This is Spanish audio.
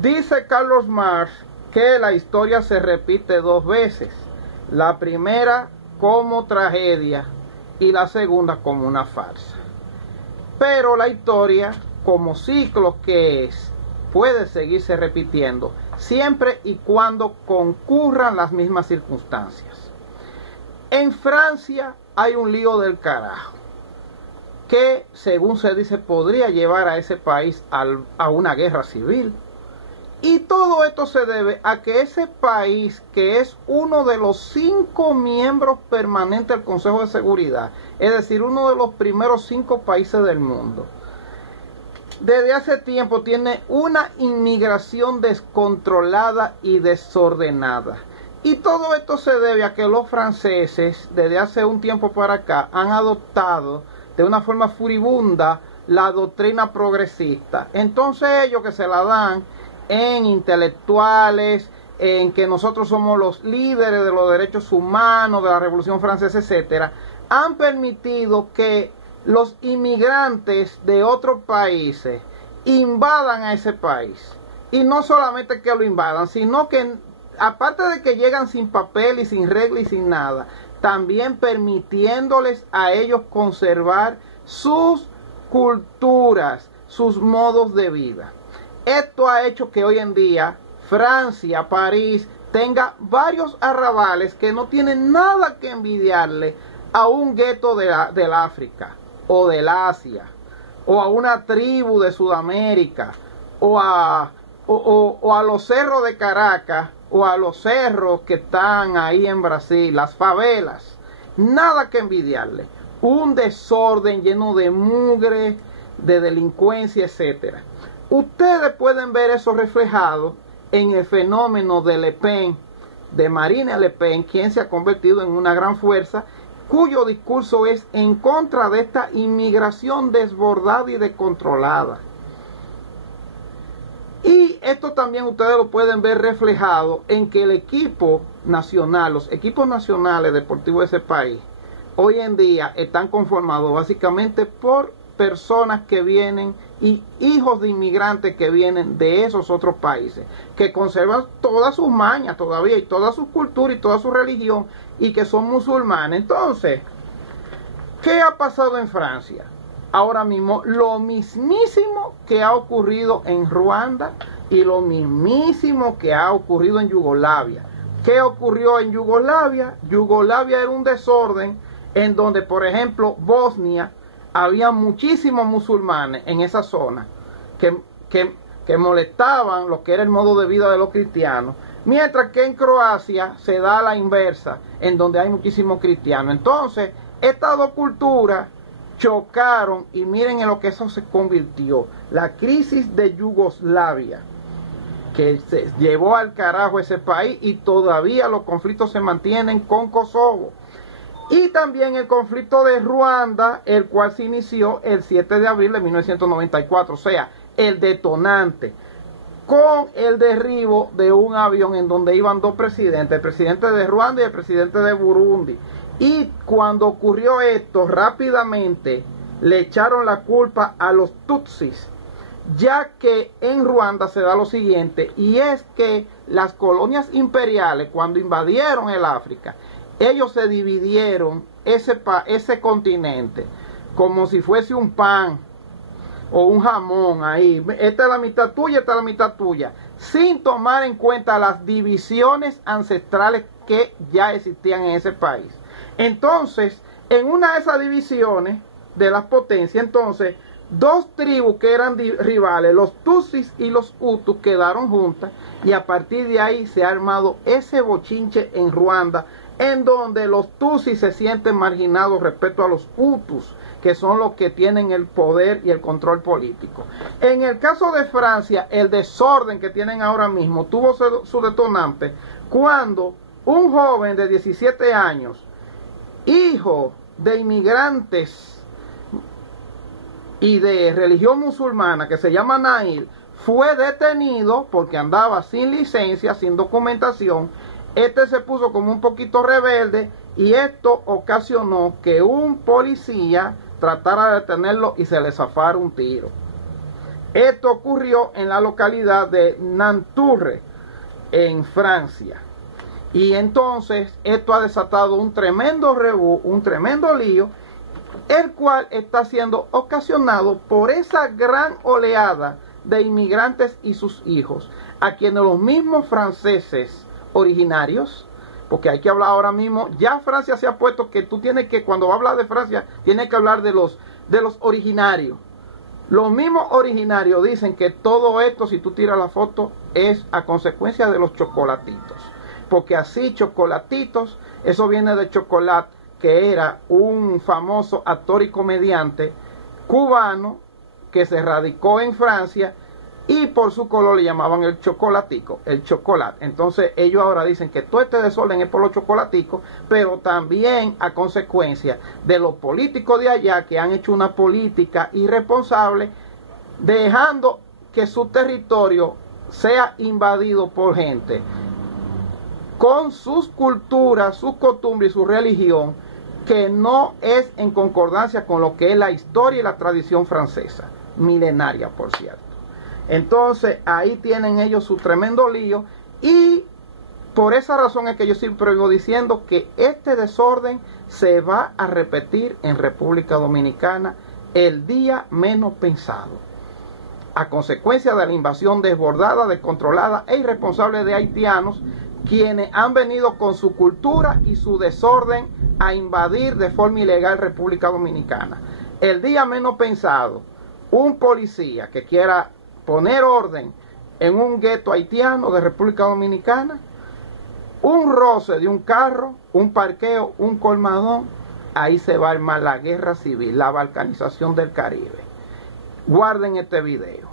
Dice Carlos Marx que la historia se repite dos veces. La primera como tragedia y la segunda como una farsa. Pero la historia, como ciclo que es, puede seguirse repitiendo siempre y cuando concurran las mismas circunstancias. En Francia hay un lío del carajo que, según se dice, podría llevar a ese país a una guerra civil. Y todo esto se debe a que ese país, que es uno de los 5 miembros permanentes del Consejo de Seguridad, es decir, uno de los primeros 5 países del mundo, desde hace tiempo tiene una inmigración descontrolada y desordenada. Y todo esto se debe a que los franceses, desde hace un tiempo para acá, han adoptado de una forma furibunda la doctrina progresista. Entonces ellos, que se la dan en intelectuales, en que nosotros somos los líderes de los derechos humanos, de la Revolución Francesa, etcétera, han permitido que los inmigrantes de otros países invadan a ese país. Y no solamente que lo invadan, sino que aparte de que llegan sin papel y sin regla y sin nada, también permitiéndoles a ellos conservar sus culturas, sus modos de vida. Esto ha hecho que hoy en día Francia, París, tenga varios arrabales que no tienen nada que envidiarle a un gueto del África, o del Asia, o a una tribu de Sudamérica, o a los cerros de Caracas, o a los cerros que están ahí en Brasil, las favelas. Nada que envidiarle. Un desorden lleno de mugre, de delincuencia, etcétera. Ustedes pueden ver eso reflejado en el fenómeno de Le Pen, de Marine Le Pen, quien se ha convertido en una gran fuerza, cuyo discurso es en contra de esta inmigración desbordada y descontrolada. Y esto también ustedes lo pueden ver reflejado en que el equipo nacional, los equipos nacionales deportivos de ese país, hoy en día están conformados básicamente por personas que vienen y hijos de inmigrantes que vienen de esos otros países, que conservan todas sus mañas todavía y toda su cultura y toda su religión, y que son musulmanes. Entonces, ¿qué ha pasado en Francia? Ahora mismo lo mismísimo que ha ocurrido en Ruanda y lo mismísimo que ha ocurrido en Yugoslavia. ¿Qué ocurrió en Yugoslavia? Yugoslavia era un desorden en donde, por ejemplo, Bosnia, había muchísimos musulmanes en esa zona que molestaban lo que era el modo de vida de los cristianos, mientras que en Croacia se da la inversa, en donde hay muchísimos cristianos. Entonces, estas dos culturas chocaron y miren en lo que eso se convirtió. La crisis de Yugoslavia, que se llevó al carajo ese país, y todavía los conflictos se mantienen con Kosovo. Y también el conflicto de Ruanda, el cual se inició el 7 de abril de 1994, o sea, el detonante, con el derribo de un avión en donde iban dos presidentes, el presidente de Ruanda y el presidente de Burundi. Y cuando ocurrió esto, rápidamente le echaron la culpa a los Tutsis, ya que en Ruanda se da lo siguiente, y es que las colonias imperiales, cuando invadieron el África, ellos se dividieron ese continente como si fuese un pan o un jamón ahí. Esta es la mitad tuya, esta es la mitad tuya, sin tomar en cuenta las divisiones ancestrales que ya existían en ese país. Entonces, en una de esas divisiones de las potencias, entonces, dos tribus que eran rivales, los Tutsis y los Hutus, quedaron juntas, y a partir de ahí se ha armado ese bochinche en Ruanda, en donde los Tutsis se sienten marginados respecto a los Hutus, que son los que tienen el poder y el control político. En el caso de Francia, el desorden que tienen ahora mismo tuvo su detonante cuando un joven de 17 años, hijo de inmigrantes y de religión musulmana, que se llama Nail, fue detenido porque andaba sin licencia, sin documentación. Este se puso como un poquito rebelde, y esto ocasionó que un policía tratara de detenerlo y se le zafara un tiro. Esto ocurrió en la localidad de Nanterre, en Francia. Y entonces esto ha desatado un tremendo rebú, un tremendo lío, el cual está siendo ocasionado por esa gran oleada de inmigrantes y sus hijos, a quienes los mismos franceses originarios, porque hay que hablar ahora mismo, ya Francia se ha puesto que tú tienes que, cuando hablas de Francia, tienes que hablar de los originarios. Los mismos originarios dicen que todo esto, si tú tiras la foto, es a consecuencia de los chocolatitos. Porque así, chocolatitos, eso viene de Chocolat, que era un famoso actor y comediante cubano que se radicó en Francia y por su color le llamaban el chocolatico, el chocolate. Entonces ellos ahora dicen que todo este desorden es por los chocolaticos, pero también a consecuencia de los políticos de allá que han hecho una política irresponsable, dejando que su territorio sea invadido por gente con sus culturas, sus costumbres y su religión, que no es en concordancia con lo que es la historia y la tradición francesa, milenaria por cierto. Entonces ahí tienen ellos su tremendo lío, y por esa razón es que yo siempre vivo diciendo que este desorden se va a repetir en República Dominicana el día menos pensado, a consecuencia de la invasión desbordada, descontrolada e irresponsable de haitianos, quienes han venido con su cultura y su desorden a invadir de forma ilegal República Dominicana. El día menos pensado, un policía que quiera poner orden en un gueto haitiano de República Dominicana, un roce de un carro, un parqueo, un colmadón, ahí se va a armar la guerra civil, la balcanización del Caribe. Guarden este video.